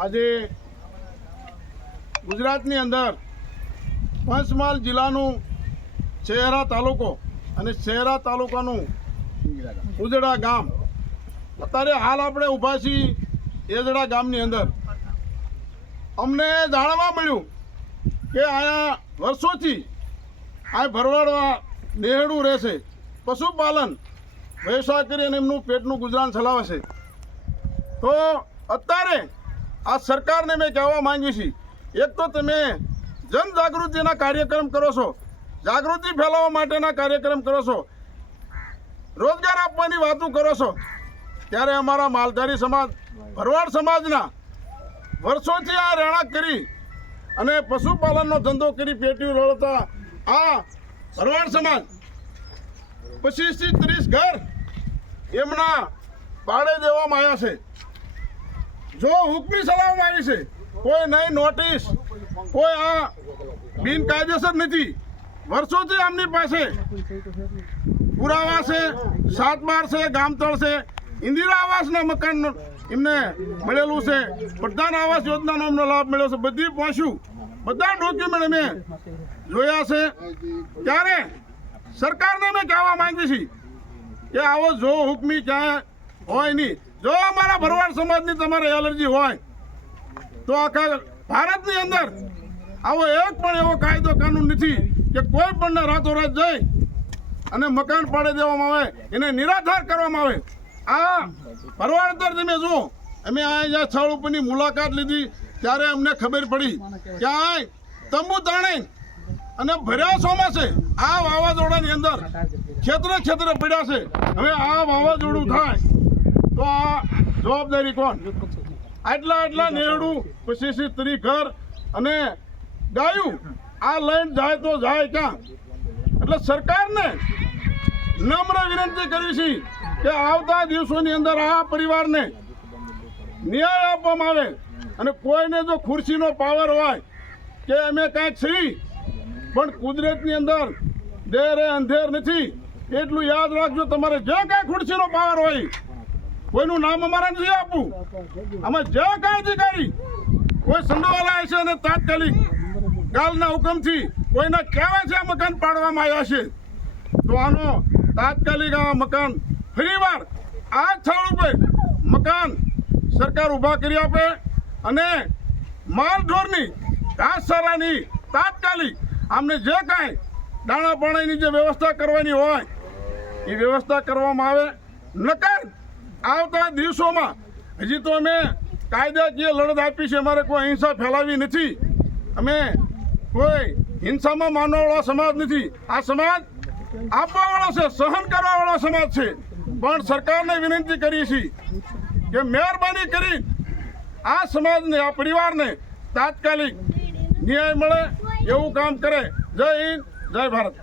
આજે ગુજરાતની અંદર પંચમહાલ જિલ્લાનું શહેરા તાલુકો અને શહેરા તાલુકાનું ઉજડા ગામ, અત્યારે હાલ આપણે ઊભા છીએ એજડા ગામની અંદર. અમને જાણવા મળ્યું કે અહીંયા વર્ષોથી આ ભરવાડવા નેહડું રહેશે, પશુપાલન વ્યવસાય કરીને એમનું પેટનું ગુજરાન ચલાવે છે. તો અત્યારે આ સરકારને મેં કહેવા માંગુ છું, એક તો તમે જનજાગૃતિના કાર્યક્રમ કરો છો, જાગૃતિ ફેલાવવા માટેના કાર્યક્રમ કરો છો, રોજગાર આપવાની વાતો કરો છો, ત્યારે અમારા માલધારી સમાજ ભરવાડ સમાજના વર્ષોથી આ રહેણાંક કરી અને પશુપાલનનો ધંધો કરી પેટીયું રળતા આ ભરવાડ સમાજ 25 થી 30 ઘર એમના ભાડે દેવામાં આવ્યા છે. જો હુકમી ચલાવવામાં આવી છે, કોઈ નહીં નોટિસ, કોઈ આ બિનકાયદેસર નથી. વર્ષોથી આમની પાસે પુરાવા છે, 7/12 છે, ગામતળ છે, ઇન્દિરા આવાસના મકાન એમને મળેલું છે, પ્રધાન આવાસ યોજનાનો અમને લાભ મળ્યો છે, બધી પહોંચ્યું, બધા ડોક્યુમેન્ટ અમે જોયા છે. ત્યારે સરકારને અમે કહેવા માંગીએ છીએ કે આવો જો હુકમી ક્યાંય હોય નહીં. જો અમારા ભરવાડ સમાજની તમારે એલર્જી હોય તો આખા ભારતની અંદર આવો એક પણ એવો કાયદો કાનૂન નથી કે કોઈ પણ રાતોરાત જઈ અને મકાન પાડી દેવામાં આવે, એને નિરાધાર કરવામાં આવે. આ ભરવાડ અંદર તમે જુઓ, અમે અહીંયા સ્થળ ઉપરની મુલાકાત લીધી ત્યારે અમને ખબર પડી કે આ તંબુ તાણે અને ભર્યા ચોમાસે આ વાવાઝોડાની અંદર ક્ષેત્રે પડ્યા છે. હવે આ વાવાઝોડું થાય તો આ જવાબદારી કોણ? આટલા નેરડું 25 થી 30 ઘર અને ગાયું આ લઈને જાય તો જાય ક્યાં? એટલે સરકારને નમ્ર વિનંતી કરી છે કે આવતા દિવસોની અંદર આ પરિવારને ન્યાય આપવામાં આવે. અને કોઈને જો ખુરશીનો પાવર હોય કે અમે કાંઈક છીએ, પણ કુદરતની અંદર દેર એ અંધેર નથી, એટલું યાદ રાખજો. તમારે જે કાંઈ ખુરશીનો પાવર હોય, કોઈનું નામ અમારે નથી આપવું, અમે જે કાંઈ અધિકારી કોઈ સંડોવાલા છે અને તાત્કાલિક કાલના હુકમથી કોઈને કહેવાય છે આ મકાન પાડવામાં આવ્યા છે, તો આનો તાત્કાલિક આ મકાન ફરીવાર આ સ્થળ ઉપર મકાન સરકાર ઊભા કરી આપે અને માલ ઢોરની ઘાસચારાની તાત્કાલિક આમને જે કાંઈ દાણા પાણીની જે વ્યવસ્થા કરવાની હોય એ વ્યવસ્થા કરવામાં આવે. નકર આવતા દિવસોમાં હજી તો અમે કાયદાકીય લડત આપી છે, અમારે કોઈ હિંસા ફેલાવી નથી, અમે કોઈ હિંસામાં માનવાવાળો સમાજ નથી. આ સમાજ આપવાવાળો છે, સહન કરવાવાળો સમાજ છે. પણ સરકારને વિનંતી કરીએ છીએ કે મહેરબાની કરી આ સમાજને, આ પરિવારને તાત્કાલિક ન્યાય મળે એવું કામ કરે. જય હિન્દ, જય ભારત.